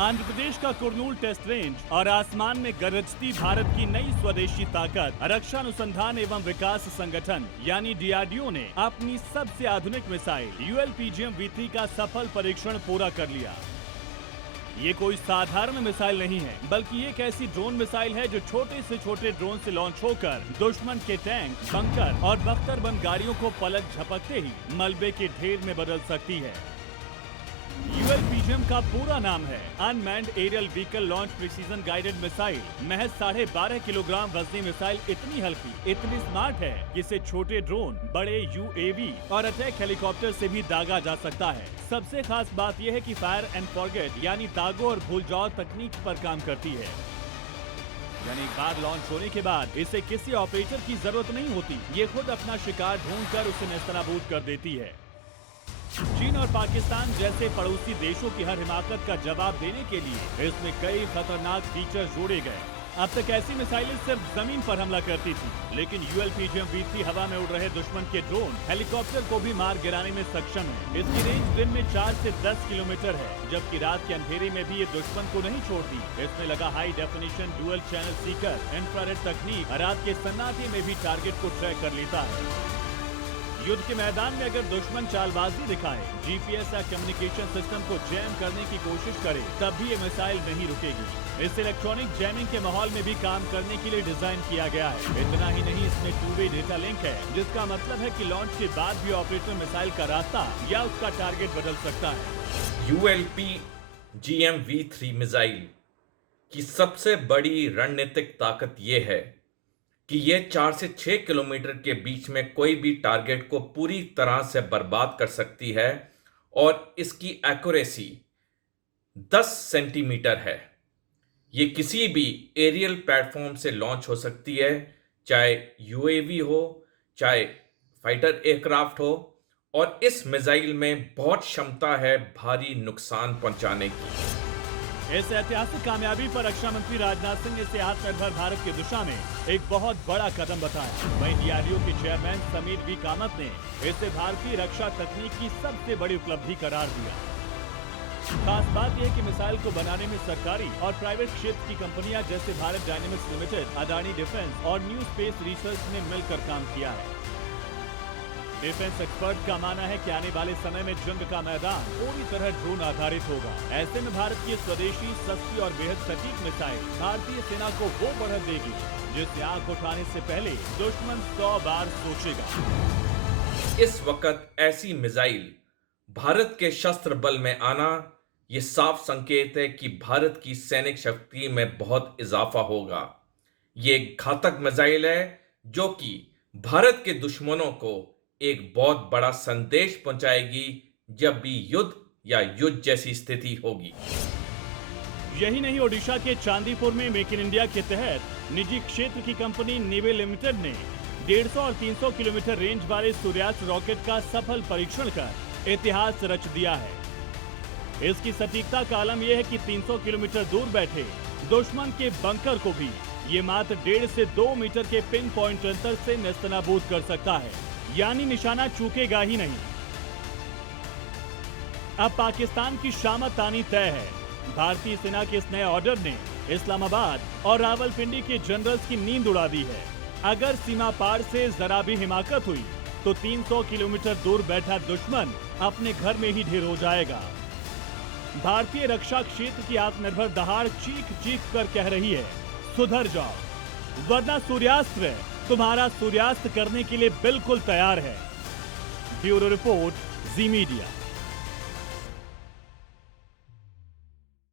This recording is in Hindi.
आंध्र प्रदेश का कुरनूल टेस्ट रेंज और आसमान में गरजती भारत की नई स्वदेशी ताकत रक्षा अनुसंधान एवं विकास संगठन यानी DRDO ने अपनी सबसे आधुनिक मिसाइल ULPGM-V3 का सफल परीक्षण पूरा कर लिया। ये कोई साधारण मिसाइल नहीं है, बल्कि एक ऐसी ड्रोन मिसाइल है जो छोटे से छोटे ड्रोन से लॉन्च होकर दुश्मन के टैंक, बंकर और बख्तरबंद गाड़ियों को पलक झपकते ही मलबे के ढेर में बदल सकती है। ULPGM का पूरा नाम है unmanned aerial vehicle launch precision guided missile. महज 12.5 किलोग्राम वजनी मिसाइल इतनी हल्की, इतनी स्मार्ट है कि इसे छोटे ड्रोन, बड़े UAV और अटैक हेलीकॉप्टर से भी दागा जा सकता है। सबसे खास बात यह है कि फायर एंड फॉरगेट यानी दागो और भूल जाओ तकनीक पर काम करती है। यानी एक बार लॉन्च होने के बाद इसे किसी ऑपरेटर की जरूरत नहीं होती, ये खुद अपना शिकार ढूंढकर उसे नेस्तनाबूद कर देती है। चीन और पाकिस्तान जैसे पड़ोसी देशों की हर हिमाकत का जवाब देने के लिए इसमें कई खतरनाक फीचर जोड़े गए। अब तक ऐसी मिसाइलें सिर्फ जमीन पर हमला करती थी, लेकिन ULPGM-V3 हवा में उड़ रहे दुश्मन के ड्रोन, हेलीकॉप्टर को भी मार गिराने में सक्षम है। इसकी रेंज दिन में 4 से 10 किलोमीटर है, जबकि रात के अंधेरे में भी ये दुश्मन को नहीं छोड़ती। इसमें लगा high definition dual channel Sikar infrared तकनीक रात के सन्नाटे में भी टारगेट को ट्रैक कर लेता है। युद्ध के मैदान में अगर दुश्मन चालबाजी दिखाए, GPS या कम्युनिकेशन सिस्टम को जैम करने की कोशिश करे, तब भी ये मिसाइल नहीं रुकेगी। इस इलेक्ट्रॉनिक जैमिंग के माहौल में भी काम करने के लिए डिजाइन किया गया है। इतना ही नहीं, इसमें 2-वे डेटा लिंक है, जिसका मतलब है कि लॉन्च के बाद भी ऑपरेटर मिसाइल का रास्ता या उसका टारगेट बदल सकता है। ULPGM-V3 मिसाइल की सबसे बड़ी रणनीतिक ताकत ये है कि यह 4 से 6 किलोमीटर के बीच में कोई भी टारगेट को पूरी तरह से बर्बाद कर सकती है और इसकी एक्यूरेसी 10 सेंटीमीटर है। यह किसी भी एरियल प्लेटफॉर्म से लॉन्च हो सकती है, चाहे UAV हो, चाहे फाइटर एयरक्राफ्ट हो, और इस मिसाइल में बहुत क्षमता है भारी नुकसान पहुंचाने की। इस ऐतिहासिक कामयाबी पर रक्षा मंत्री राजनाथ सिंह ने इसे आत्मनिर्भर भारत की दिशा में एक बहुत बड़ा कदम बताया। वहीं DRDO के चेयरमैन समीर V कामत ने इसे भारतीय रक्षा तकनीक की सबसे बड़ी उपलब्धि करार दिया। खास बात यह है कि मिसाइल को बनाने में सरकारी और प्राइवेट क्षेत्र की कंपनियां जैसे Bharat dynamics limited, Adani defence और न्यू स्पेस रिसर्च ने मिलकर काम किया है। डिफेंस एक्सपर्ट का मानना है कि आने वाले समय में जंग का मैदान पूरी तरह ड्रोन आधारित होगा। ऐसे में भारत की स्वदेशी, सस्ती और बेहद सटीक मिसाइल भारतीय सेना को वो बढ़त देगी जिससे आंख उठाने से पहले दुश्मन 100 बार सोचेगा। इस वक्त ऐसी मिसाइल भारत के शस्त्र बल में आना ये साफ संकेत है कि भारत की सैनिक शक्ति में बहुत इजाफा होगा। ये घातक मिसाइल है जो कि भारत के दुश्मनों को एक बहुत बड़ा संदेश पहुंचाएगी जब भी युद्ध या युद्ध जैसी स्थिति होगी। यही नहीं, ओडिशा के चांदीपुर में मेक इन इंडिया के तहत निजी क्षेत्र की कंपनी नेवे लिमिटेड ने 150 और 300 किलोमीटर रेंज वाले सूर्यास्त्र रॉकेट का सफल परीक्षण कर इतिहास रच दिया है। इसकी सटीकता का आलम यह है कि 300 किलोमीटर दूर बैठे दुश्मन के बंकर को भी ये मात्र 1.5 से 2 मीटर के पिन पॉइंट अंतर से नेस्तनाबूद कर सकता है, यानी निशाना चूकेगा ही नहीं। अब पाकिस्तान की शामत आनी तय है। भारतीय सेना के इस नए ऑर्डर ने इस्लामाबाद और रावलपिंडी के जनरल्स की नींद उड़ा दी है। अगर सीमा पार से जरा भी हिमाकत हुई तो 300 किलोमीटर दूर बैठा दुश्मन अपने घर में ही ढेर हो जाएगा। भारतीय रक्षा क्षेत्र की आत्मनिर्भर दहाड़ चीख चीख कर कह रही है, सुधर जाओ, वरना सूर्यास्त्र तुम्हारा सूर्यास्त करने के लिए बिल्कुल तैयार है। ब्यूरो रिपोर्ट, जी मीडिया।